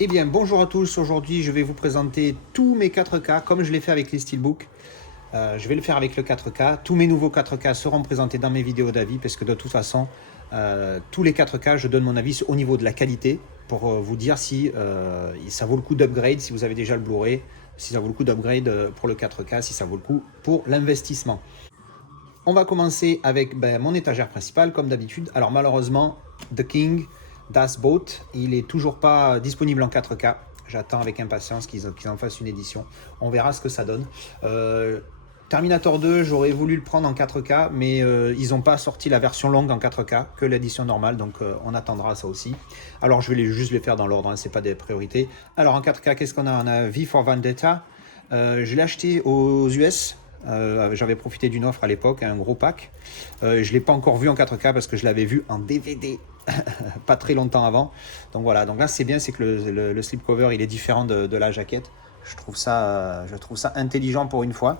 Eh bien, bonjour à tous. Aujourd'hui, je vais vous présenter tous mes 4K comme je l'ai fait avec les Steelbook. Je vais le faire avec le 4K. Tous mes nouveaux 4K seront présentés dans mes vidéos d'avis parce que de toute façon, tous les 4K, je donne mon avis au niveau de la qualité pour vous dire si ça vaut le coup d'upgrade, si vous avez déjà le Blu-ray, si ça vaut le coup d'upgrade pour le 4K, si ça vaut le coup pour l'investissement. On va commencer avec mon étagère principale, comme d'habitude. Alors malheureusement, The King, Das Boat, il est toujours pas disponible en 4K. J'attends avec impatience qu'ils en fassent une édition. On verra ce que ça donne. Terminator 2, j'aurais voulu le prendre en 4K, mais ils n'ont pas sorti la version longue en 4K, que l'édition normale, donc on attendra ça aussi. Alors je vais juste les faire dans l'ordre, hein, c'est pas des priorités. Alors en 4K, qu'est-ce qu'on a? On a V for Vendetta. Je l'ai acheté aux US. J'avais profité d'une offre à l'époque, un gros pack. Je ne l'ai pas encore vu en 4K parce que je l'avais vu en DVD pas très longtemps avant. Donc voilà, donc là c'est bien, c'est que le slipcover il est différent de la jaquette. Je trouve ça intelligent pour une fois.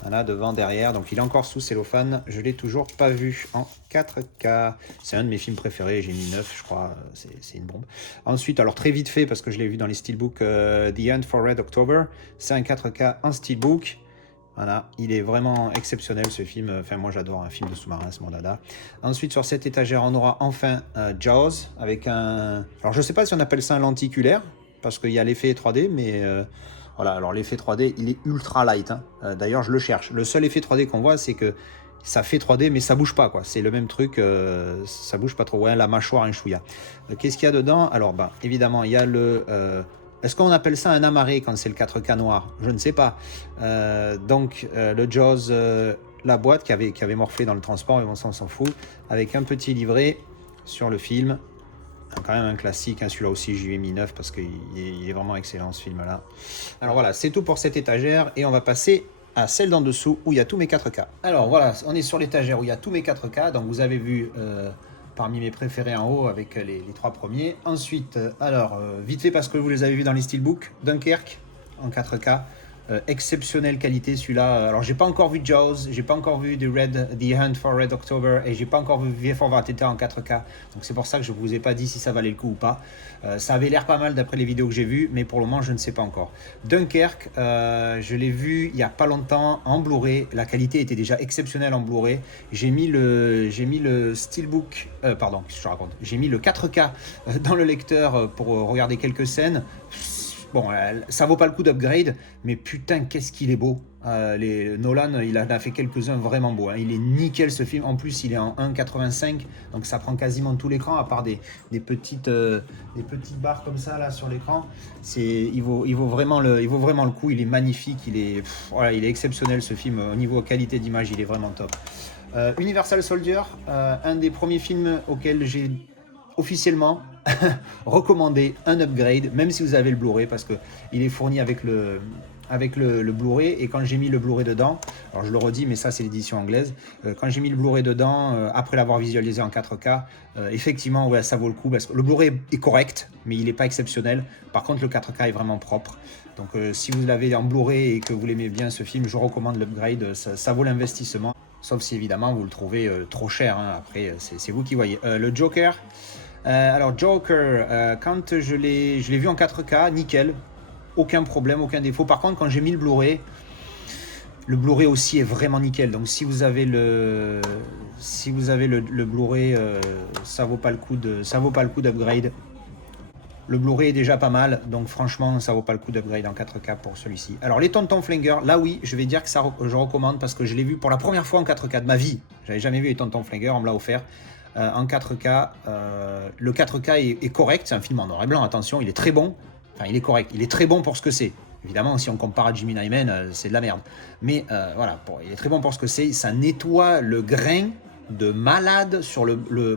Voilà, devant, derrière, donc il est encore sous cellophane. Je l'ai toujours pas vu en 4K. C'est un de mes films préférés, j'ai mis 9 je crois, c'est une bombe. Ensuite, alors très vite fait, parce que je l'ai vu dans les steelbooks, The End for Red October, c'est un 4K en steelbook. Voilà, il est vraiment exceptionnel ce film. Enfin, moi j'adore un film de sous-marin, c'est mon dada. Ensuite, sur cette étagère, on aura enfin Jaws avec un. Alors, je sais pas si on appelle ça un lenticulaire, parce qu'il y a l'effet 3D, mais voilà. Alors, l'effet 3D, il est ultra light, hein. D'ailleurs, je le cherche. Le seul effet 3D qu'on voit, c'est que ça fait 3D, mais ça bouge pas, quoi. C'est le même truc, ça bouge pas trop. Ouais, la mâchoire, un chouïa. Qu'est-ce qu'il y a dedans? Alors, bah, évidemment, il y a le. Est-ce qu'on appelle ça un amarré quand c'est le 4K noir? Je ne sais pas. Donc le Jaws, la boîte qui avait morflé dans le transport, mais bon, ça on s'en fout, avec un petit livret sur le film. Quand même un classique, hein, celui-là aussi j'y ai mis 9 parce qu'il est vraiment excellent ce film-là. Alors voilà, c'est tout pour cette étagère et on va passer à celle d'en dessous où il y a tous mes 4K. Alors voilà, on est sur l'étagère où il y a tous mes 4K, donc vous avez vu parmi mes préférés en haut avec les trois premiers. Ensuite, vite fait parce que vous les avez vus dans les steelbooks, Dunkerque en 4K. Exceptionnelle qualité celui-là. Alors j'ai pas encore vu Jaws, j'ai pas encore vu The Hunt for Red October et j'ai pas encore vu V for Vendetta en 4K. Donc c'est pour ça que je vous ai pas dit si ça valait le coup ou pas. Ça avait l'air pas mal d'après les vidéos que j'ai vues, mais pour le moment je ne sais pas encore. Dunkerque, je l'ai vu il y a pas longtemps en Blu-ray. La qualité était déjà exceptionnelle en Blu-ray. J'ai mis le steelbook, pardon, qu'est-ce que je raconte? J'ai mis le 4K dans le lecteur pour regarder quelques scènes. Bon, ça vaut pas le coup d'upgrade, mais putain, qu'est-ce qu'il est beau. Nolan, il en a fait quelques-uns vraiment beaux, hein. Il est nickel ce film. En plus, il est en 1,85, donc ça prend quasiment tout l'écran, à part des petites barres comme ça là sur l'écran. Il vaut vraiment le coup. Il est magnifique. Voilà, il est exceptionnel ce film. Au niveau qualité d'image, il est vraiment top. Universal Soldier, un des premiers films auxquels j'ai officiellement recommandé un upgrade, même si vous avez le Blu-ray, parce qu'il est fourni avec le Blu-ray. Et quand j'ai mis le Blu-ray dedans, alors je le redis, mais ça c'est l'édition anglaise, quand j'ai mis le Blu-ray dedans, après l'avoir visualisé en 4K, effectivement, ouais, ça vaut le coup, parce que le Blu-ray est correct, mais il n'est pas exceptionnel. Par contre, le 4K est vraiment propre. Donc si vous l'avez en Blu-ray et que vous l'aimez bien ce film, je recommande l'upgrade, ça vaut l'investissement. Sauf si évidemment vous le trouvez trop cher, hein. Après c'est vous qui voyez. Le Joker, alors Joker, quand je l'ai vu en 4K, nickel, aucun problème, aucun défaut. Par contre, quand j'ai mis le Blu-ray aussi est vraiment nickel. Donc si vous avez le Blu-ray, ça vaut pas le coup d'upgrade. Le Blu-ray est déjà pas mal, donc franchement, ça vaut pas le coup d'upgrade en 4K pour celui-ci. Alors les Tonton Flinger, là oui, je vais dire que je recommande parce que je l'ai vu pour la première fois en 4K de ma vie. J'avais jamais vu les Tonton Flinger, on me l'a offert. En 4K, le 4K est correct, c'est un film en noir et blanc, attention, il est très bon. Enfin, il est correct, il est très bon pour ce que c'est. Évidemment, si on compare à Jimmy Nyman, c'est de la merde. Mais voilà, il est très bon pour ce que c'est. Ça nettoie le grain de malade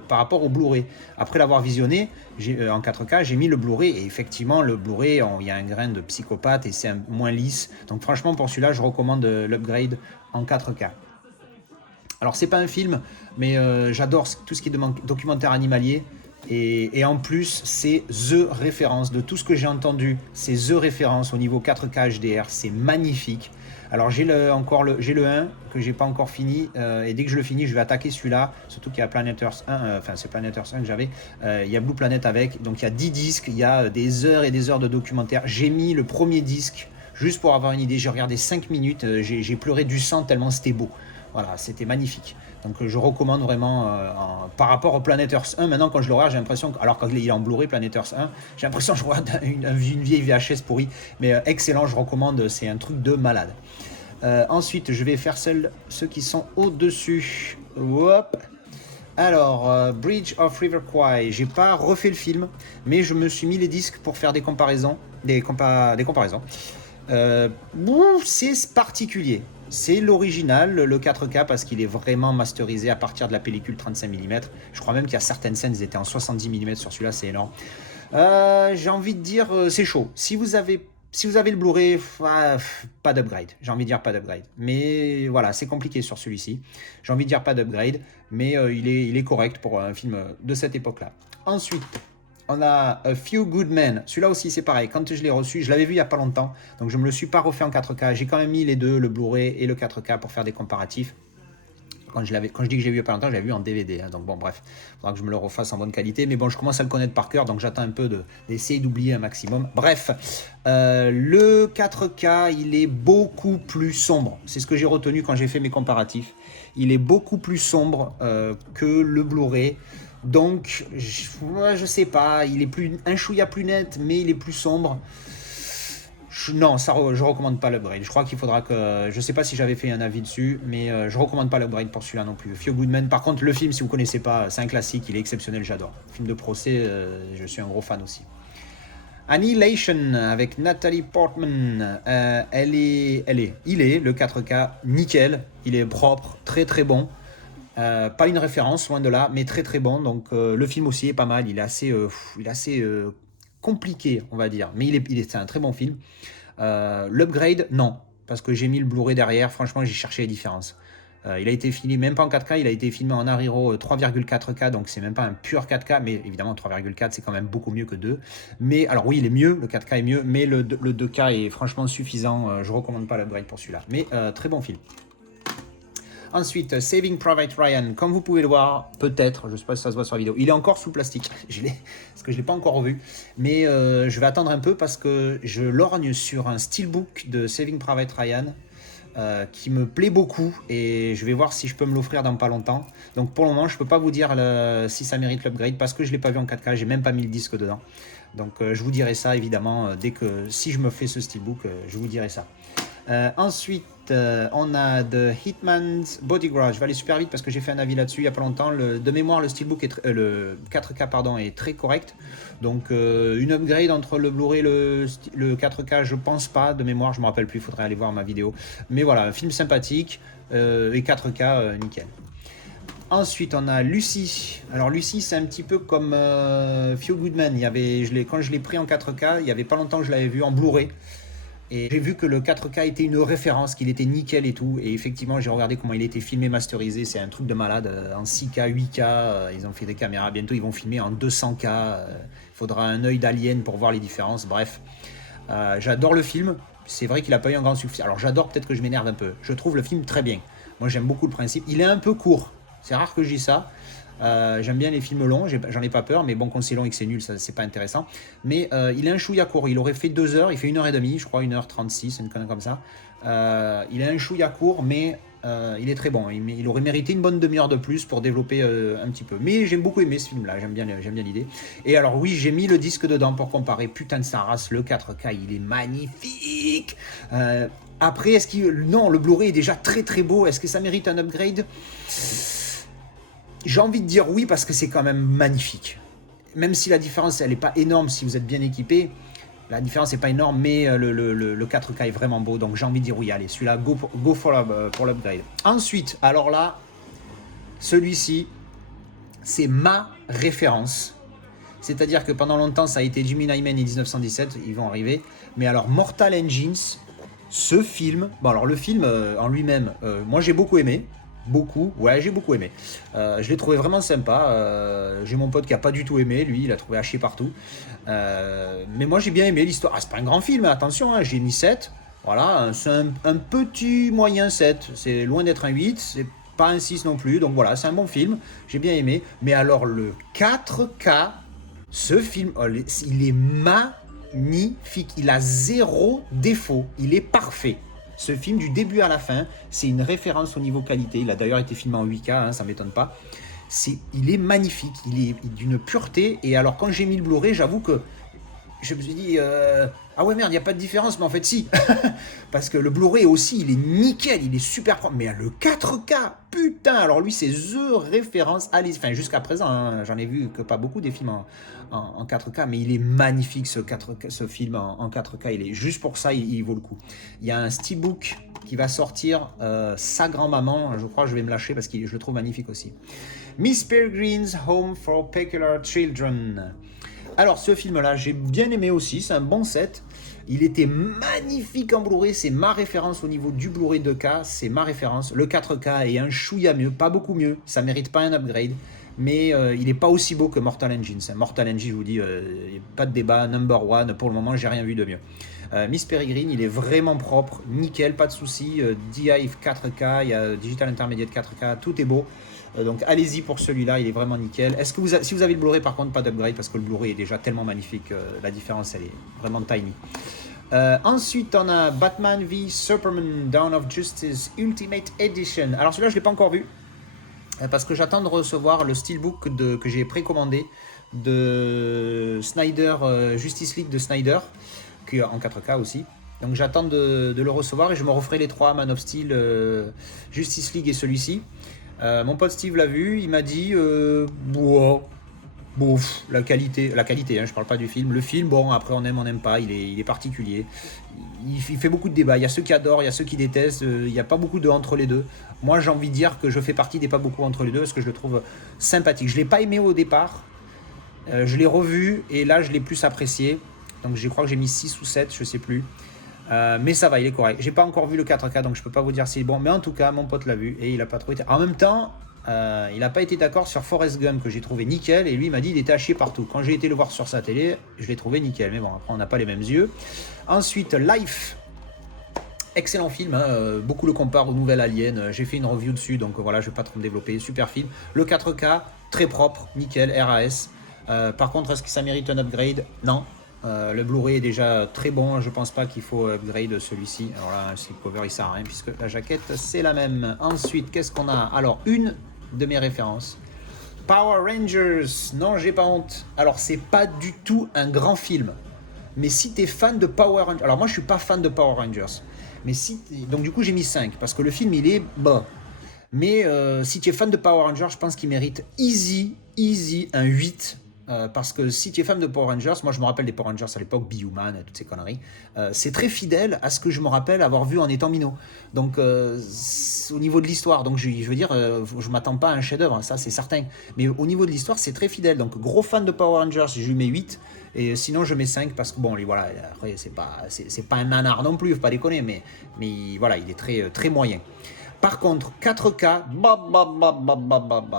par rapport au Blu-ray. Après l'avoir visionné en 4K, j'ai mis le Blu-ray et effectivement le Blu-ray, il y a un grain de psychopathe et c'est moins lisse. Donc franchement pour celui-là, je recommande l'upgrade en 4K. Alors c'est pas un film, mais j'adore tout ce qui est documentaire animalier. Et en plus, c'est THE référence de tout ce que j'ai entendu. C'est THE référence au niveau 4K HDR. C'est magnifique. Alors j'ai le 1 que j'ai pas encore fini, et dès que je le finis, je vais attaquer celui-là, surtout qu'il y a Planet Earth 1, enfin c'est Planet Earth 1 que j'avais, il y a Blue Planet avec, donc il y a 10 disques, il y a des heures et des heures de documentaire. J'ai mis le premier disque, juste pour avoir une idée, j'ai regardé 5 minutes, j'ai pleuré du sang tellement c'était beau. Voilà, c'était magnifique. Donc je recommande vraiment, par rapport au Planet Earth 1, maintenant quand je le regarde, j'ai l'impression, alors quand il est en Blu-ray Planet Earth 1, j'ai l'impression que je regarde une vieille VHS pourrie, mais excellent, je recommande, c'est un truc de malade. Ensuite, je vais faire ceux qui sont au-dessus. Hop. Alors, Bridge of River Kwai, j'ai pas refait le film, mais je me suis mis les disques pour faire des comparaisons. Des comparaisons. C'est particulier. C'est l'original, le 4K, parce qu'il est vraiment masterisé à partir de la pellicule 35 mm. Je crois même qu'il y a certaines scènes, ils étaient en 70 mm sur celui-là, c'est énorme. J'ai envie de dire, c'est chaud. Si vous avez le Blu-ray, pas d'upgrade. J'ai envie de dire pas d'upgrade. Mais voilà, c'est compliqué sur celui-ci. J'ai envie de dire pas d'upgrade, mais il est correct pour un film de cette époque-là. Ensuite, on a A Few Good Men. Celui-là aussi, c'est pareil. Quand je l'ai reçu, je l'avais vu il n'y a pas longtemps. Donc, je ne me le suis pas refait en 4K. J'ai quand même mis les deux, le Blu-ray et le 4K, pour faire des comparatifs. Quand je dis que j'ai vu il n'y a pas longtemps, je l'avais vu en DVD. Donc, bon, bref. Il faudra que je me le refasse en bonne qualité. Mais bon, je commence à le connaître par cœur. Donc, j'attends un peu d'essayer d'oublier un maximum. Bref, le 4K, il est beaucoup plus sombre. C'est ce que j'ai retenu quand j'ai fait mes comparatifs. Il est beaucoup plus sombre que le Blu-ray. Donc, je sais pas, il est un chouïa plus net, mais il est plus sombre. Non, je recommande pas l'upgrade. Je crois qu'il faudra que... Je sais pas si j'avais fait un avis dessus, mais je recommande pas l'upgrade pour celui-là non plus. Few Good Men, par contre, le film, si vous connaissez pas, c'est un classique, il est exceptionnel, j'adore. Film de procès, je suis un gros fan aussi. Annihilation avec Natalie Portman, il est le 4K nickel, il est propre, très très bon. Pas une référence, loin de là, mais très très bon. Donc le film aussi est pas mal. Il est assez compliqué, on va dire. Mais c'est un très bon film. L'upgrade, non. Parce que j'ai mis le Blu-ray derrière. Franchement, j'ai cherché les différences. Il a été filmé, même pas en 4K, il a été filmé en Ariro 3,4K. Donc c'est même pas un pur 4K. Mais évidemment, 3,4, c'est quand même beaucoup mieux que 2. Mais alors oui, il est mieux. Le 4K est mieux. Mais le 2K est franchement suffisant. Je recommande pas l'upgrade pour celui-là. Mais très bon film. Ensuite, Saving Private Ryan, comme vous pouvez le voir, peut-être, je ne sais pas si ça se voit sur la vidéo, il est encore sous plastique, parce que je ne l'ai pas encore revu, mais je vais attendre un peu parce que je lorgne sur un steelbook de Saving Private Ryan qui me plaît beaucoup et je vais voir si je peux me l'offrir dans pas longtemps. Donc pour le moment, je ne peux pas vous dire si ça mérite l'upgrade parce que je ne l'ai pas vu en 4K, j'ai même pas mis le disque dedans. Donc je vous dirai ça évidemment, si je me fais ce steelbook, je vous dirai ça. Ensuite, on a The Hitman's Bodyguard. Je vais aller super vite parce que j'ai fait un avis là-dessus il n'y a pas longtemps. De mémoire, le steelbook le 4K est très correct. Donc une upgrade entre le Blu-ray et le 4K, je pense pas. De mémoire, je me rappelle plus. Il faudrait aller voir ma vidéo. Mais voilà, un film sympathique et 4K nickel. Ensuite, on a Lucy. Alors Lucy, c'est un petit peu comme Few Good Men. Quand je l'ai pris en 4K, il n'y avait pas longtemps que je l'avais vu en Blu-ray. Et j'ai vu que le 4K était une référence, qu'il était nickel et tout. Et effectivement, j'ai regardé comment il était filmé, masterisé. C'est un truc de malade. En 6K, 8K, ils ont fait des caméras. Bientôt, ils vont filmer en 200K. Il faudra un œil d'alien pour voir les différences. Bref, j'adore le film. C'est vrai qu'il n'a pas eu un grand succès. Alors, j'adore, peut-être que je m'énerve un peu. Je trouve le film très bien. Moi, j'aime beaucoup le principe. Il est un peu court. C'est rare que je dis ça. J'aime bien les films longs, j'en ai pas peur, mais bon, quand c'est long et que c'est nul, ça c'est pas intéressant. Mais il est un chouïa court, il aurait fait 2 heures, il fait 1h30, je crois, 1h36, une connerie comme ça. Il est un chouïa court, mais il est très bon. Il aurait mérité une bonne demi-heure de plus pour développer un petit peu. Mais j'ai beaucoup aimé ce film-là, j'aime bien l'idée. Et alors, oui, j'ai mis le disque dedans pour comparer. Putain de sa race, le 4K, il est magnifique. Après, non, le Blu-ray est déjà très très beau. Est-ce que ça mérite un upgrade ? J'ai envie de dire oui parce que c'est quand même magnifique. Même si la différence elle n'est pas énorme si vous êtes bien équipé, la différence n'est pas énorme, mais le 4K est vraiment beau. Donc j'ai envie de dire oui, allez, celui-là, go pour l'upgrade. Ensuite, alors là, celui-ci, c'est ma référence. C'est-à-dire que pendant longtemps, ça a été Jimmy Nyman et 1917, ils vont arriver. Mais alors, Mortal Engines, ce film, bon alors le film en lui-même, moi j'ai beaucoup aimé. J'ai beaucoup aimé. Je l'ai trouvé vraiment sympa. J'ai mon pote qui a pas du tout aimé, lui, il a trouvé à chier partout. Mais moi j'ai bien aimé l'histoire. C'est pas un grand film, attention, hein, j'ai mis 7. Voilà, c'est un petit moyen 7. C'est loin d'être un 8, c'est pas un 6 non plus. Donc voilà, c'est un bon film, j'ai bien aimé. Mais alors le 4K, ce film, il est magnifique. Il a zéro défaut. Il est parfait. Ce film, du début à la fin, c'est une référence au niveau qualité. Il a d'ailleurs été filmé en 8K, hein, ça ne m'étonne pas. Il est magnifique, il est d'une pureté. Et alors, quand j'ai mis le Blu-ray, j'avoue que je me suis dit, ah ouais merde, il n'y a pas de différence, mais en fait si. Parce que le Blu-ray aussi, il est nickel, il est super propre. Mais le 4K, putain, alors lui c'est The référence, allez, enfin jusqu'à présent, hein, j'en ai vu que pas beaucoup des films en 4K, mais il est magnifique ce film en 4K, il est juste pour ça, il vaut le coup. Il y a un steelbook qui va sortir, sa grand-maman, je crois que je vais me lâcher parce que je le trouve magnifique aussi. Miss Peregrine's Home for Peculiar Children. Alors ce film-là, j'ai bien aimé aussi, c'est un bon set. Il était magnifique en Blu-ray, c'est ma référence au niveau du Blu-ray 2K, c'est ma référence. Le 4K est un chouïa mieux, pas beaucoup mieux, ça mérite pas un upgrade, mais il n'est pas aussi beau que Mortal Engines. Mortal Engines, je vous dis, pas de débat, number one, pour le moment, j'ai rien vu de mieux. Miss Peregrine, il est vraiment propre, nickel, pas de soucis, DI 4K, il y a Digital Intermediate 4K, tout est beau. Donc allez-y pour celui-là, il est vraiment nickel. Est-ce que si vous avez le Blu-ray, par contre, pas d'upgrade parce que le Blu-ray est déjà tellement magnifique, la différence elle est vraiment tiny. Ensuite, on a Batman v Superman Dawn of Justice Ultimate Edition. Alors celui-là, je ne l'ai pas encore vu parce que j'attends de recevoir le steelbook que j'ai précommandé de Snyder, Justice League de Snyder, qui est en 4K aussi. Donc j'attends de le recevoir et je me referai les trois, Man of Steel, Justice League et celui-ci. Mon pote Steve l'a vu, il m'a dit la qualité, hein, je parle pas du film. Le film, bon, après on aime, on n'aime pas, il est particulier. Il fait beaucoup de débats. Il y a ceux qui adorent, il y a ceux qui détestent. Il n'y a pas beaucoup de entre les deux. Moi, j'ai envie de dire que je fais partie des pas beaucoup entre les deux parce que je le trouve sympathique. Je l'ai pas aimé au départ. Je l'ai revu et là, je l'ai plus apprécié. Donc, je crois que j'ai mis 6 ou 7, je sais plus. Mais ça va, il est correct. J'ai pas encore vu le 4K, donc je peux pas vous dire si c'est bon. Mais en tout cas, mon pote l'a vu et il a pas trop été. En même temps, il n'a pas été d'accord sur Forrest Gump que j'ai trouvé nickel. Et lui, il m'a dit il était à chier partout. Quand j'ai été le voir sur sa télé, je l'ai trouvé nickel. Mais bon, après, on n'a pas les mêmes yeux. Ensuite, Life. Excellent film, hein. Beaucoup le comparent au nouvel Alien. J'ai fait une review dessus, donc voilà, je vais pas trop me développer. Super film. Le 4K, très propre, nickel, RAS. Par contre, est-ce que ça mérite un upgrade? Non. Le Blu-ray est déjà très bon, je pense pas qu'il faut upgrade celui-ci. Alors là, le slipcover il sert à rien puisque la jaquette c'est la même. Ensuite, qu'est-ce qu'on a? Alors, une de mes références, Power Rangers. Non, j'ai pas honte. Alors, c'est pas du tout un grand film, mais si t'es fan de Power Rangers, alors moi je suis pas fan de Power Rangers, mais si donc du coup j'ai mis 5 parce que le film il est bas. Mais si tu es fan de Power Rangers, je pense qu'il mérite easy un 8. Parce que si tu es fan de Power Rangers, moi je me rappelle des Power Rangers à l'époque, Bee-Human, toutes ces conneries, c'est très fidèle à ce que je me rappelle avoir vu en étant minot. Donc au niveau de l'histoire, donc je veux dire, je m'attends pas à un chef-d'œuvre, ça c'est certain. Mais au niveau de l'histoire, c'est très fidèle. Donc gros fan de Power Rangers, je lui mets 8. Et sinon je mets 5 parce que bon, voilà, après c'est pas un nanar non plus, faut pas déconner, mais voilà, il est très moyen. Par contre, 4K,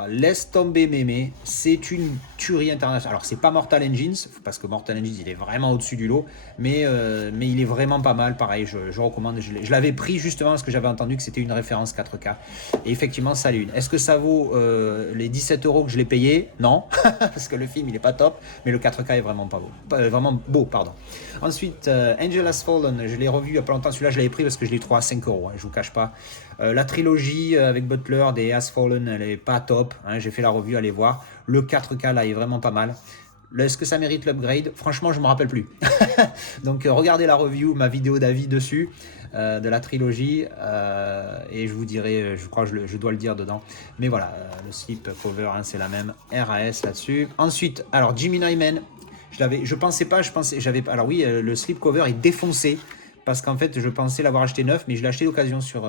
laisse tomber mémé, c'est une tuerie internationale. Alors, c'est pas Mortal Engines, parce que Mortal Engines, il est vraiment au-dessus du lot, mais il est vraiment pas mal, pareil, je recommande. Je l'avais pris justement parce que j'avais entendu que c'était une référence 4K. Et effectivement, ça l'est une. Est-ce que ça vaut les 17 € que je l'ai payé? Non, parce que le film, il est pas top, mais le 4K est vraiment pas beau. Vraiment beau, pardon. Ensuite, Angel Has Fallen, je l'ai revu il y a pas longtemps. Celui-là, je l'avais pris parce que je l'ai trouvé à 5 €, hein, je vous cache pas. La trilogie avec Butler des Has Fallen, elle est pas top, hein, j'ai fait la revue, allez voir. Le 4K là est vraiment pas mal. Est-ce que ça mérite l'upgrade? Franchement, je me rappelle plus. Donc regardez la review, ma vidéo d'avis dessus, de la trilogie, et je vous dirai, je crois que je dois le dire dedans. Mais voilà, le slip cover, hein, c'est la même RAS là-dessus. Ensuite, alors Gemini Man, alors oui, le slip cover est défoncé. Parce qu'en fait, je pensais l'avoir acheté neuf, mais je l'ai acheté d'occasion sur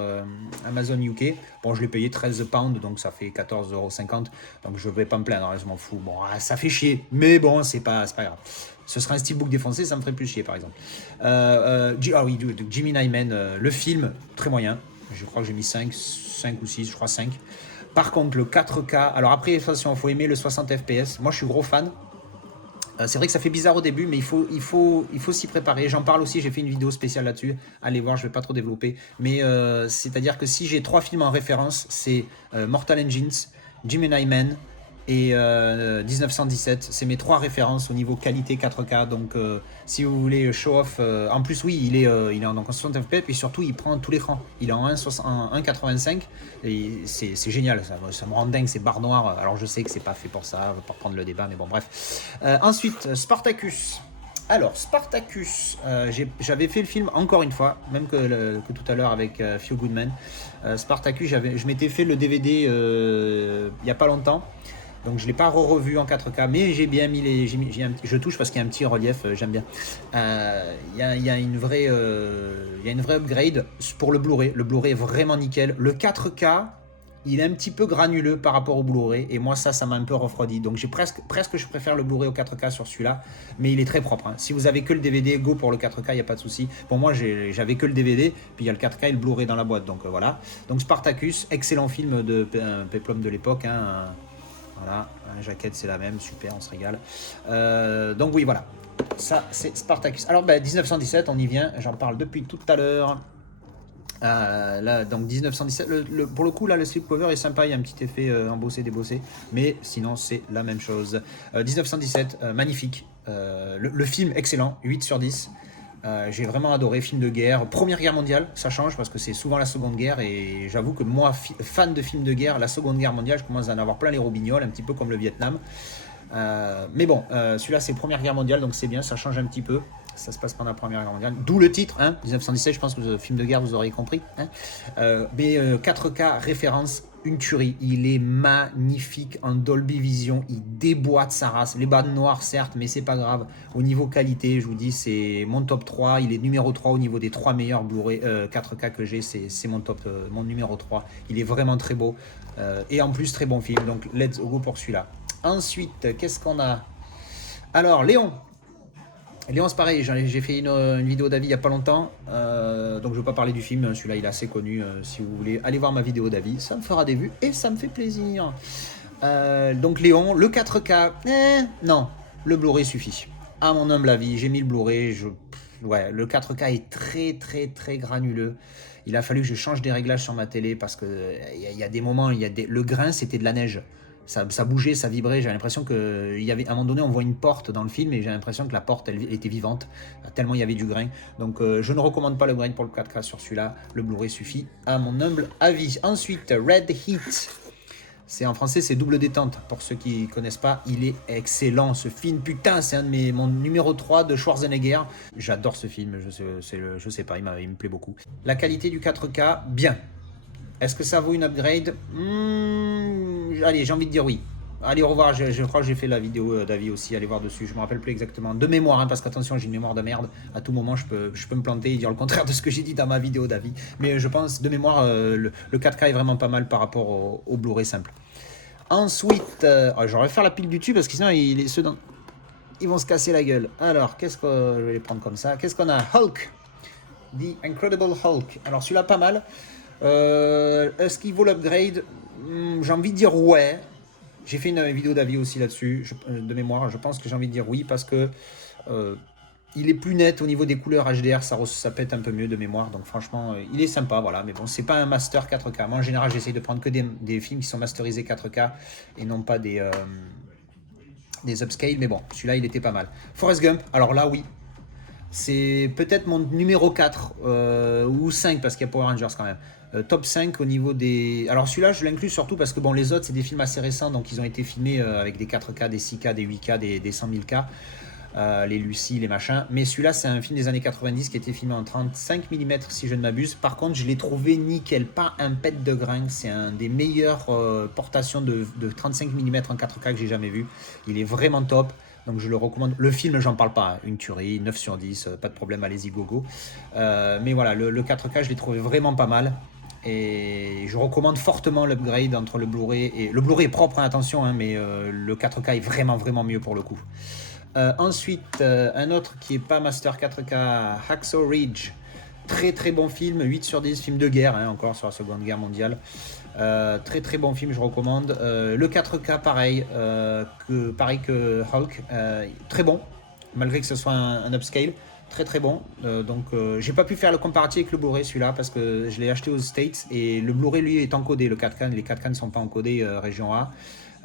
Amazon UK. Bon, je l'ai payé 13 pounds, donc ça fait 14,50 €. Donc je ne vais pas me plaindre, je m'en fous. Bon, ça fait chier, mais bon, c'est pas grave. Ce serait un steelbook défoncé, ça me ferait plus chier, par exemple. Oui, Gemini Man, le film, très moyen. Je crois que j'ai mis 5 ou 6, je crois 5. Par contre, le 4K, alors après, attention, il faut aimer le 60 FPS. Moi, je suis gros fan. C'est vrai que ça fait bizarre au début, mais il faut s'y préparer. J'en parle aussi, j'ai fait une vidéo spéciale là-dessus. Allez voir, je vais pas trop développer. Mais c'est-à-dire que si j'ai 3 films en référence, c'est Mortal Engines, Gemini Man et 1917. C'est mes 3 références au niveau qualité 4K. Donc si vous voulez show off, en plus oui, il est en 60 fps et surtout il prend tout l'écran. Il est en 1,85 et c'est génial. Ça me rend dingue ces barres noires. Alors je sais que c'est pas fait pour ça, on va pas reprendre le débat, mais bon bref. Ensuite, Spartacus. Alors, Spartacus, j'avais fait le film encore une fois, même que tout à l'heure avec Few Goodman. Spartacus, je m'étais fait le DVD il n'y a pas longtemps. Donc je ne l'ai pas revu en 4K, mais j'ai bien mis les. Je touche parce qu'il y a un petit relief, j'aime bien. Il y a une vraie upgrade pour le Blu-ray. Le Blu-ray est vraiment nickel. Le 4K, il est un petit peu granuleux par rapport au Blu-ray. Et moi, ça m'a un peu refroidi. Donc presque, je préfère le Blu-ray au 4K sur celui-là. Mais il est très propre. Hein. Si vous avez que le DVD, go pour le 4K, il n'y a pas de souci. Pour moi, j'avais que le DVD. Puis il y a le 4K et le Blu-ray dans la boîte. Donc voilà. Donc Spartacus, excellent film de Peplum de l'époque. Hein. Voilà, la jaquette c'est la même, super, on se régale. Donc oui, voilà, ça c'est Spartacus. Alors 1917, on y vient, j'en parle depuis tout à l'heure. Là, donc 1917, pour le coup, là, le slipcover est sympa, il y a un petit effet embossé, débossé, mais sinon c'est la même chose. 1917, magnifique. Le film, excellent, 8 sur 10. J'ai vraiment adoré, film de guerre, Première Guerre mondiale, ça change parce que c'est souvent la Seconde Guerre et j'avoue que moi, fan de films de guerre, la Seconde Guerre mondiale, je commence à en avoir plein les robignoles, un petit peu comme le Vietnam. Mais bon, celui-là c'est Première Guerre mondiale, donc c'est bien, ça change un petit peu. Ça se passe pendant la Première Guerre mondiale, d'où le titre, hein, 1917, je pense que le film de guerre vous auriez compris. Hein. Mais 4K, référence, une tuerie, il est magnifique en Dolby Vision, il déboîte sa race, les bandes noires certes, mais c'est pas grave, au niveau qualité, je vous dis, c'est mon top 3, il est numéro 3 au niveau des 3 meilleurs Blu-ray 4K que j'ai, c'est mon top, mon numéro 3, il est vraiment très beau, et en plus très bon film, donc let's go pour celui-là. Ensuite, qu'est-ce qu'on a? Alors, Léon, c'est pareil, j'ai fait une vidéo d'avis il n'y a pas longtemps, donc je ne vais pas parler du film, celui-là il est assez connu, si vous voulez aller voir ma vidéo d'avis, ça me fera des vues et ça me fait plaisir. Donc Léon, le 4K, non, le Blu-ray suffit. À mon humble avis, j'ai mis le Blu-ray, ouais, le 4K est très très très granuleux. Il a fallu que je change des réglages sur ma télé parce que il y a des moments, le grain c'était de la neige. Ça bougeait, ça vibrait, j'ai l'impression qu'il y avait, à un moment donné, on voit une porte dans le film et j'ai l'impression que la porte, elle était vivante, tellement il y avait du grain. Donc je ne recommande pas le grain pour le 4K sur celui-là, le Blu-ray suffit à mon humble avis. Ensuite, Red Heat. En français, c'est Double Détente. Pour ceux qui ne connaissent pas, il est excellent ce film. Putain, c'est mon numéro 3 de Schwarzenegger. J'adore ce film, je sais pas, il me plaît beaucoup. La qualité du 4K, bien. Est-ce que ça vaut une upgrade? Allez, j'ai envie de dire oui. Allez, au revoir, je crois que j'ai fait la vidéo d'avis aussi, allez voir dessus, je me rappelle plus exactement. De mémoire, hein, parce qu'attention, j'ai une mémoire de merde. À tout moment, je peux me planter et dire le contraire de ce que j'ai dit dans ma vidéo d'avis. Mais je pense, de mémoire, le 4K est vraiment pas mal par rapport au Blu-ray simple. Ensuite, j'aurais faire la pile du dessus parce que sinon, ils vont se casser la gueule. Alors, qu'est-ce que je vais les prendre comme ça? Qu'est-ce qu'on a? Hulk. The Incredible Hulk. Alors, celui-là, pas mal. Est-ce qu'il vaut l'upgrade? J'ai envie de dire ouais. J'ai fait une vidéo d'avis aussi là-dessus, de mémoire. Je pense que j'ai envie de dire oui parce que il est plus net au niveau des couleurs HDR, ça pète un peu mieux de mémoire. Donc franchement, il est sympa, voilà. Mais bon, c'est pas un master 4K. Moi, en général, j'essaye de prendre que des films qui sont masterisés 4K et non pas des upscale. Mais bon, celui-là, il était pas mal. Forrest Gump, alors là, oui. C'est peut-être mon numéro 4 ou 5 parce qu'il y a Power Rangers quand même. Top 5 au niveau des... Alors celui-là je l'inclus surtout parce que bon, les autres c'est des films assez récents, donc ils ont été filmés avec des 4K, des 6K, des 8K, des 100 000K, les Lucie, les machins. Mais celui-là c'est un film des années 90 qui a été filmé en 35 mm si je ne m'abuse. Par contre je l'ai trouvé nickel, pas un pet de grain. C'est un des meilleures portations de 35 mm en 4K que j'ai jamais vu. Il est vraiment top. Donc je le recommande. Le film, j'en parle pas, hein. Une tuerie, 9 sur 10, pas de problème, allez-y, gogo. Mais voilà, le 4K, je l'ai trouvé vraiment pas mal. Et je recommande fortement l'upgrade entre le Blu-ray et... Le Blu-ray est propre, hein, attention, hein, mais le 4K est vraiment, vraiment mieux pour le coup. Ensuite, un autre qui est pas Master 4K, Hacksaw Ridge. très très bon film, 8 sur 10, film de guerre, hein, encore sur la Seconde Guerre mondiale. Très très bon film, je recommande. Le 4K, pareil que Hulk, très bon, malgré que ce soit un upscale. Très très bon. J'ai pas pu faire le comparatif avec le Blu-ray celui-là parce que je l'ai acheté aux States et le Blu-ray lui est encodé. Le 4K, les 4K ne sont pas encodés région A.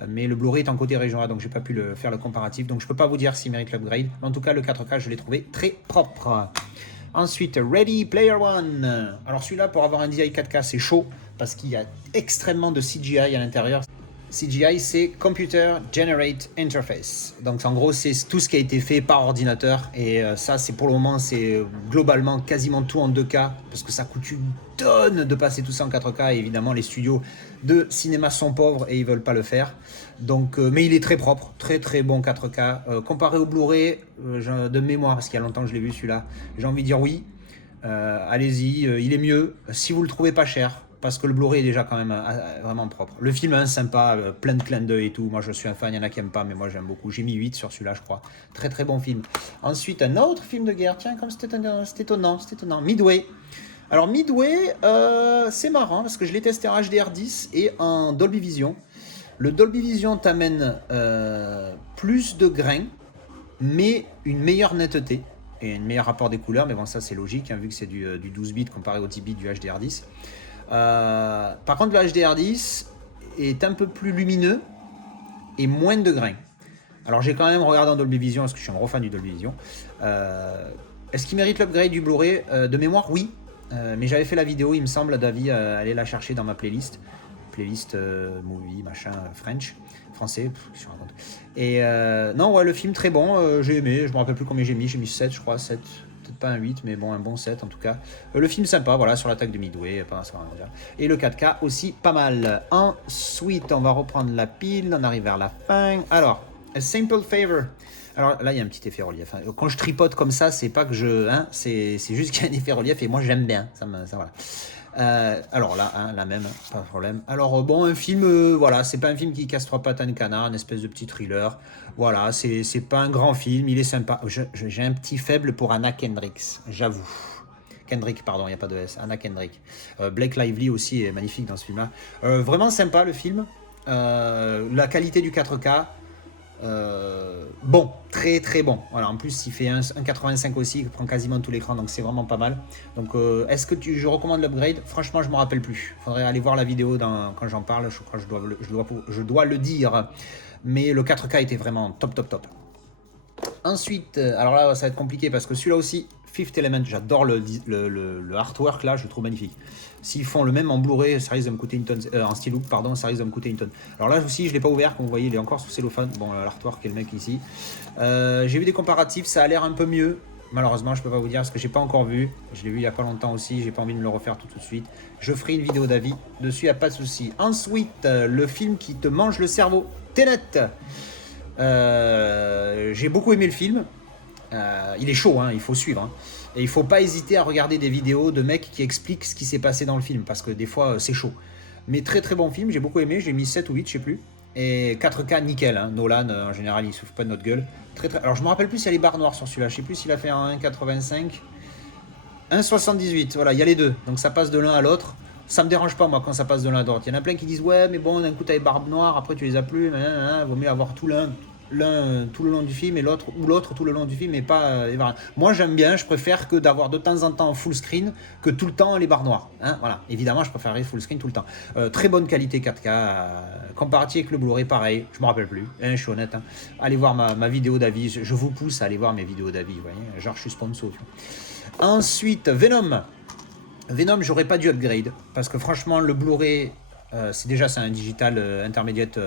Mais le Blu-ray est encodé région A, donc j'ai pas pu faire le comparatif. Donc je peux pas vous dire s'il mérite l'upgrade. En tout cas, le 4K, je l'ai trouvé très propre. Ensuite, Ready Player One. Alors celui-là, pour avoir un DI 4K, c'est chaud parce qu'il y a extrêmement de CGI à l'intérieur. CGI, c'est Computer Generate Interface. Donc en gros, c'est tout ce qui a été fait par ordinateur. Et ça, c'est pour le moment, c'est globalement quasiment tout en 2K. Parce que ça coûte une tonne de passer tout ça en 4K. Et évidemment, les studios de cinéma sont pauvres et ils veulent pas le faire. Donc, mais il est très propre, très très bon 4K. Comparé au Blu-ray, de mémoire, parce qu'il y a longtemps que je l'ai vu celui-là, j'ai envie de dire oui. Allez-y, il est mieux. Si vous le trouvez pas cher, parce que le Blu-ray est déjà quand même vraiment propre. Le film est sympa, plein de clins d'œil et tout. Moi, je suis un fan, il y en a qui n'aiment pas, mais moi, j'aime beaucoup. J'ai mis 8 sur celui-là, je crois. Très, très bon film. Ensuite, un autre film de guerre. Tiens, comme c'est étonnant, c'est étonnant. Midway. Alors, Midway, c'est marrant, parce que je l'ai testé en HDR10 et en Dolby Vision. Le Dolby Vision t'amène plus de grains, mais une meilleure netteté et un meilleur rapport des couleurs. Mais bon, ça, c'est logique, hein, vu que c'est du 12 bits comparé au 10 bits du HDR10. Par contre, le HDR10 est un peu plus lumineux et moins de grains. Alors j'ai quand même regardé en Dolby Vision parce que je suis un gros fan du Dolby Vision. Est-ce qu'il mérite l'upgrade du Blu-ray? De mémoire, oui. Mais j'avais fait la vidéo, il me semble, David, aller la chercher dans ma playlist. Playlist movie, machin, français, je raconte. Et non, ouais, le film très bon, j'ai aimé, je me rappelle plus combien j'ai mis 7, je crois, 7. Peut-être pas un 8, mais bon, un bon 7 en tout cas. Le film sympa, voilà, sur l'attaque de Midway, pas ça, et le 4K aussi pas mal. Ensuite, on va reprendre la pile, on arrive vers la fin. Alors, A Simple Favor. Alors là, il y a un petit effet relief. Quand je tripote comme ça, c'est pas que je. Hein, c'est juste qu'il y a un effet relief et moi j'aime bien. Ça voilà. Alors là, hein, la même, pas de problème. Alors bon, un film, voilà, c'est pas un film qui casse trois pattes à un canard, une espèce de petit thriller. Voilà, c'est pas un grand film, il est sympa. J'ai un petit faible pour Anna Kendrick, j'avoue. Kendrick, pardon, il n'y a pas de S, Anna Kendrick. Blake Lively aussi est magnifique dans ce film-là. Vraiment sympa le film. La qualité du 4K. Bon, très très bon. Voilà, en plus il fait 1,85 aussi, il prend quasiment tout l'écran, donc c'est vraiment pas mal. Donc est-ce que je recommande l'upgrade? Franchement, je me rappelle plus. Faudrait aller voir la vidéo quand j'en parle. Je crois que je dois le dire. Mais le 4K était vraiment top top top. Ensuite, alors là ça va être compliqué parce que celui-là aussi, Fifth Element, j'adore le artwork là, je le trouve magnifique. S'ils font le même en Blu-ray, ça risque de me coûter une tonne, en Steelbook, pardon, ça risque de me coûter une tonne. Alors là aussi, je l'ai pas ouvert, comme vous voyez, il est encore sous cellophane. Bon, l'artwork est le mec ici. J'ai vu des comparatifs, ça a l'air un peu mieux. Malheureusement, je peux pas vous dire parce que j'ai pas encore vu. Je l'ai vu il y a pas longtemps aussi, j'ai pas envie de me le refaire tout de suite. Je ferai une vidéo d'avis dessus, y a pas de souci. Ensuite, le film qui te mange le cerveau, Tenet. J'ai beaucoup aimé le film. Il est chaud, hein, il faut suivre. Hein. Et il faut pas hésiter à regarder des vidéos de mecs qui expliquent ce qui s'est passé dans le film, parce que des fois c'est chaud. Mais très très bon film, j'ai beaucoup aimé, j'ai mis 7 ou 8, je sais plus. Et 4K nickel, hein. Nolan en général il souffre pas de notre gueule. Alors je me rappelle plus s'il y a les barres noires sur celui-là, je sais plus s'il a fait un 1,85, 1,78, voilà, il y a les deux, donc ça passe de l'un à l'autre. Ça me dérange pas moi quand ça passe de l'un à l'autre. Il y en a plein qui disent ouais mais bon d'un coup t'as les barbes noires, après tu les as plus, vaut mieux avoir tout l'un tout le long du film et l'autre tout le long du film et pas moi j'aime bien, je préfère que d'avoir de temps en temps full screen que tout le temps les barres noires, hein, voilà, évidemment je préférerais full screen tout le temps. Très bonne qualité 4K, comparatif avec le Blu-ray pareil, je me rappelle plus, hein, je suis honnête, hein. Allez voir ma vidéo d'avis, je vous pousse à aller voir mes vidéos d'avis, vous voyez, genre je suis sponsor, tu vois. Ensuite Venom, j'aurais pas dû upgrade parce que franchement le Blu-ray c'est un digital intermédiate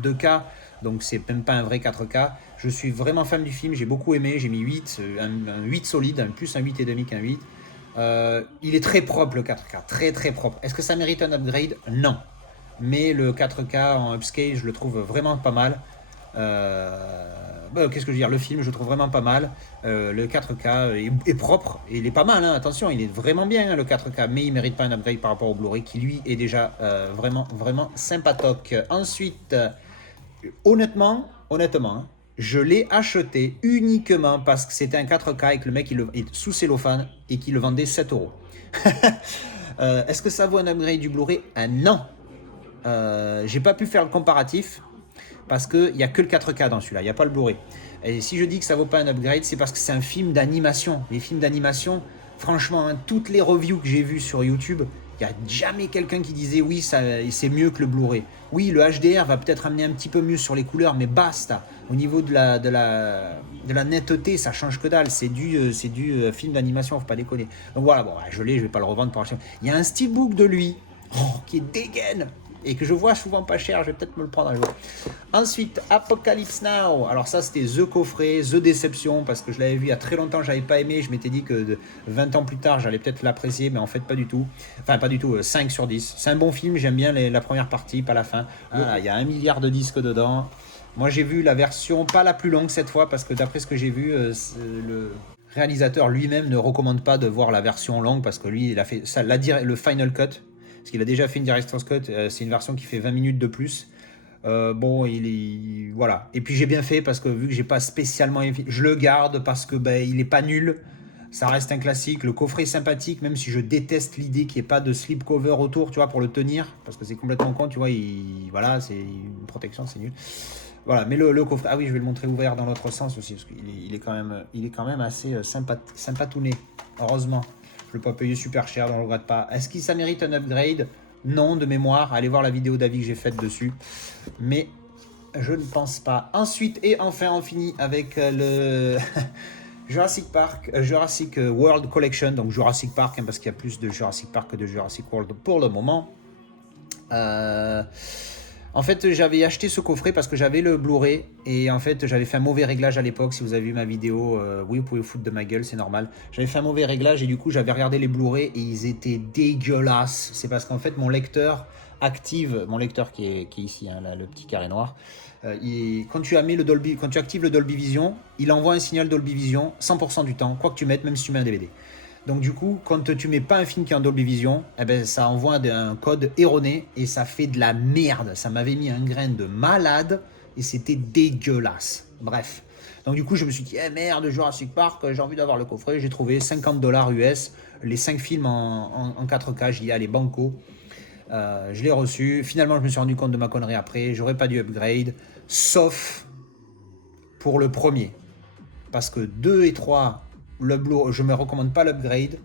2K, donc c'est même pas un vrai 4K. Je suis vraiment fan du film, j'ai beaucoup aimé, j'ai mis 8, un 8 solide, plus un 8,5 qu'un 8. Il est très propre le 4K, très très propre. Est-ce que ça mérite un upgrade? Non. Mais le 4K en upscale, je le trouve vraiment pas mal. Qu'est-ce que je veux dire? Le film, je le trouve vraiment pas mal. Le 4K est propre, et il est pas mal, hein, attention, il est vraiment bien, hein, le 4K, mais il mérite pas un upgrade par rapport au Blu-ray qui lui est déjà vraiment vraiment sympatoque. Ensuite, honnêtement, hein, Je l'ai acheté uniquement parce que c'était un 4K et que le mec il sous cellophane et qu'il le vendait 7 euros. Est-ce que ça vaut un upgrade du Blu-ray? Non. J'ai pas pu faire le comparatif parce qu'il n'y a que le 4K dans celui-là, il n'y a pas le Blu-ray. Et si je dis que ça vaut pas un upgrade, c'est parce que c'est un film d'animation. Les films d'animation, franchement, hein, toutes les reviews que j'ai vues sur YouTube, il n'y a jamais quelqu'un qui disait oui, c'est mieux que le Blu-ray. Oui, le HDR va peut-être amener un petit peu mieux sur les couleurs, mais basta. Au niveau de la netteté, ça change que dalle. C'est du film d'animation, faut pas déconner. Donc voilà, bon, je l'ai, je vais pas le revendre pour acheter. Il y a un steelbook de lui qui est dégaine et que je vois souvent pas cher, je vais peut-être me le prendre un jour. Ensuite, Apocalypse Now. Alors ça, c'était The Coffret, The Déception, parce que je l'avais vu il y a très longtemps, j'avais pas aimé. Je m'étais dit que 20 ans plus tard, j'allais peut-être l'apprécier, mais en fait, pas du tout. Enfin, pas du tout, 5 sur 10. C'est un bon film, j'aime bien la première partie, pas la fin. Ah, il y a 1 milliard de disques dedans. Moi, j'ai vu la version, pas la plus longue cette fois, parce que d'après ce que j'ai vu, le réalisateur lui-même ne recommande pas de voir la version longue, parce que lui, il a fait ça, le Final Cut. Parce qu'il a déjà fait une Director's Cut, c'est une version qui fait 20 minutes de plus. Bon, voilà. Et puis j'ai bien fait parce que vu que j'ai pas spécialement... Je le garde parce que il est pas nul. Ça reste un classique. Le coffret est sympathique, même si je déteste l'idée qu'il n'y ait pas de slipcover autour, tu vois, pour le tenir. Parce que c'est complètement con, tu vois. Voilà, c'est une protection, c'est nul. Voilà, mais le coffret... Ah oui, je vais le montrer ouvert dans l'autre sens aussi, parce qu'il est quand même assez sympatouné, heureusement. Je ne l'ai pas payé super cher, donc je ne regrette pas. Est-ce que ça mérite un upgrade? Non, de mémoire. Allez voir la vidéo d'avis que j'ai faite dessus. Mais je ne pense pas. Ensuite, et enfin, on finit avec le Jurassic World Collection. Donc Jurassic Park, hein, parce qu'il y a plus de Jurassic Park que de Jurassic World pour le moment. En fait, j'avais acheté ce coffret parce que j'avais le Blu-ray et en fait, j'avais fait un mauvais réglage à l'époque. Si vous avez vu ma vidéo, oui, vous pouvez vous foutre de ma gueule, c'est normal. J'avais fait un mauvais réglage et du coup, j'avais regardé les Blu-ray et ils étaient dégueulasses. C'est parce qu'en fait, mon lecteur qui est ici, hein, là, le petit carré noir, quand tu actives le Dolby Vision, il envoie un signal Dolby Vision 100% du temps, quoi que tu mettes, même si tu mets un DVD. Donc du coup, quand tu mets pas un film qui est en Dolby Vision, ça envoie un code erroné et ça fait de la merde. Ça m'avait mis un grain de malade et c'était dégueulasse. Bref. Donc du coup, je me suis dit, merde, Jurassic Park, j'ai envie d'avoir le coffret. J'ai trouvé $50 US, les 5 films en 4K. J'y ai allé banco. Je l'ai reçu. Finalement, je me suis rendu compte de ma connerie après. J'aurais pas dû upgrade, sauf pour le premier. Parce que 2 et 3... je ne me recommande pas l'upgrade.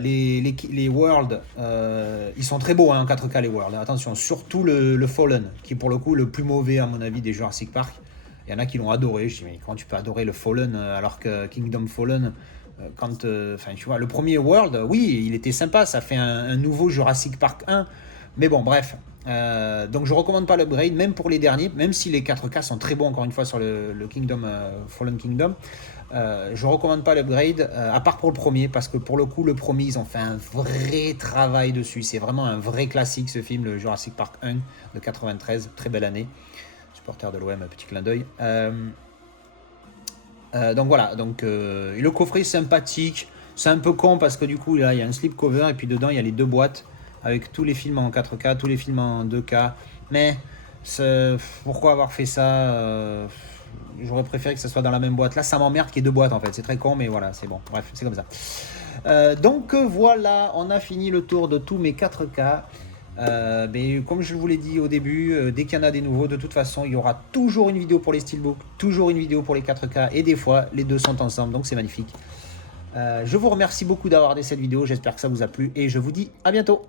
Les World, ils sont très beaux, hein, en 4K les World. Attention, surtout le Fallen, qui est pour le coup le plus mauvais à mon avis des Jurassic Park. Il y en a qui l'ont adoré. Je dis mais comment tu peux adorer le Fallen alors que Kingdom Fallen, tu vois, le premier World, oui, il était sympa. Ça fait un nouveau Jurassic Park 1. Mais bon, bref. Donc je recommande pas l'upgrade, même pour les derniers, même si les 4K sont très bons encore une fois sur le Kingdom, Fallen Kingdom. Je recommande pas l'upgrade, à part pour le premier, parce que pour le coup, le premier, ils ont fait un vrai travail dessus. C'est vraiment un vrai classique, ce film, le Jurassic Park 1 de 93, très belle année. Supporter de l'OM, petit clin d'œil. Donc voilà, le coffret est sympathique. C'est un peu con parce que du coup, là, il y a un slipcover et puis dedans, il y a les 2 boîtes avec tous les films en 4K, tous les films en 2K. Mais pourquoi avoir fait ça? J'aurais préféré que ça soit dans la même boîte. Là, ça m'emmerde qu'il y ait 2 boîtes en fait. C'est très con, mais voilà, c'est bon. Bref, c'est comme ça. Voilà, on a fini le tour de tous mes 4K. Mais comme je vous l'ai dit au début, dès qu'il y en a des nouveaux, de toute façon, il y aura toujours une vidéo pour les Steelbook, toujours une vidéo pour les 4K, et des fois, les deux sont ensemble, donc c'est magnifique. Je vous remercie beaucoup d'avoir regardé cette vidéo, j'espère que ça vous a plu, et je vous dis à bientôt.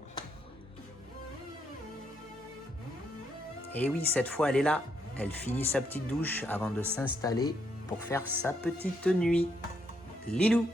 Et oui, cette fois, elle est là. Elle finit sa petite douche avant de s'installer pour faire sa petite nuit. Lilou!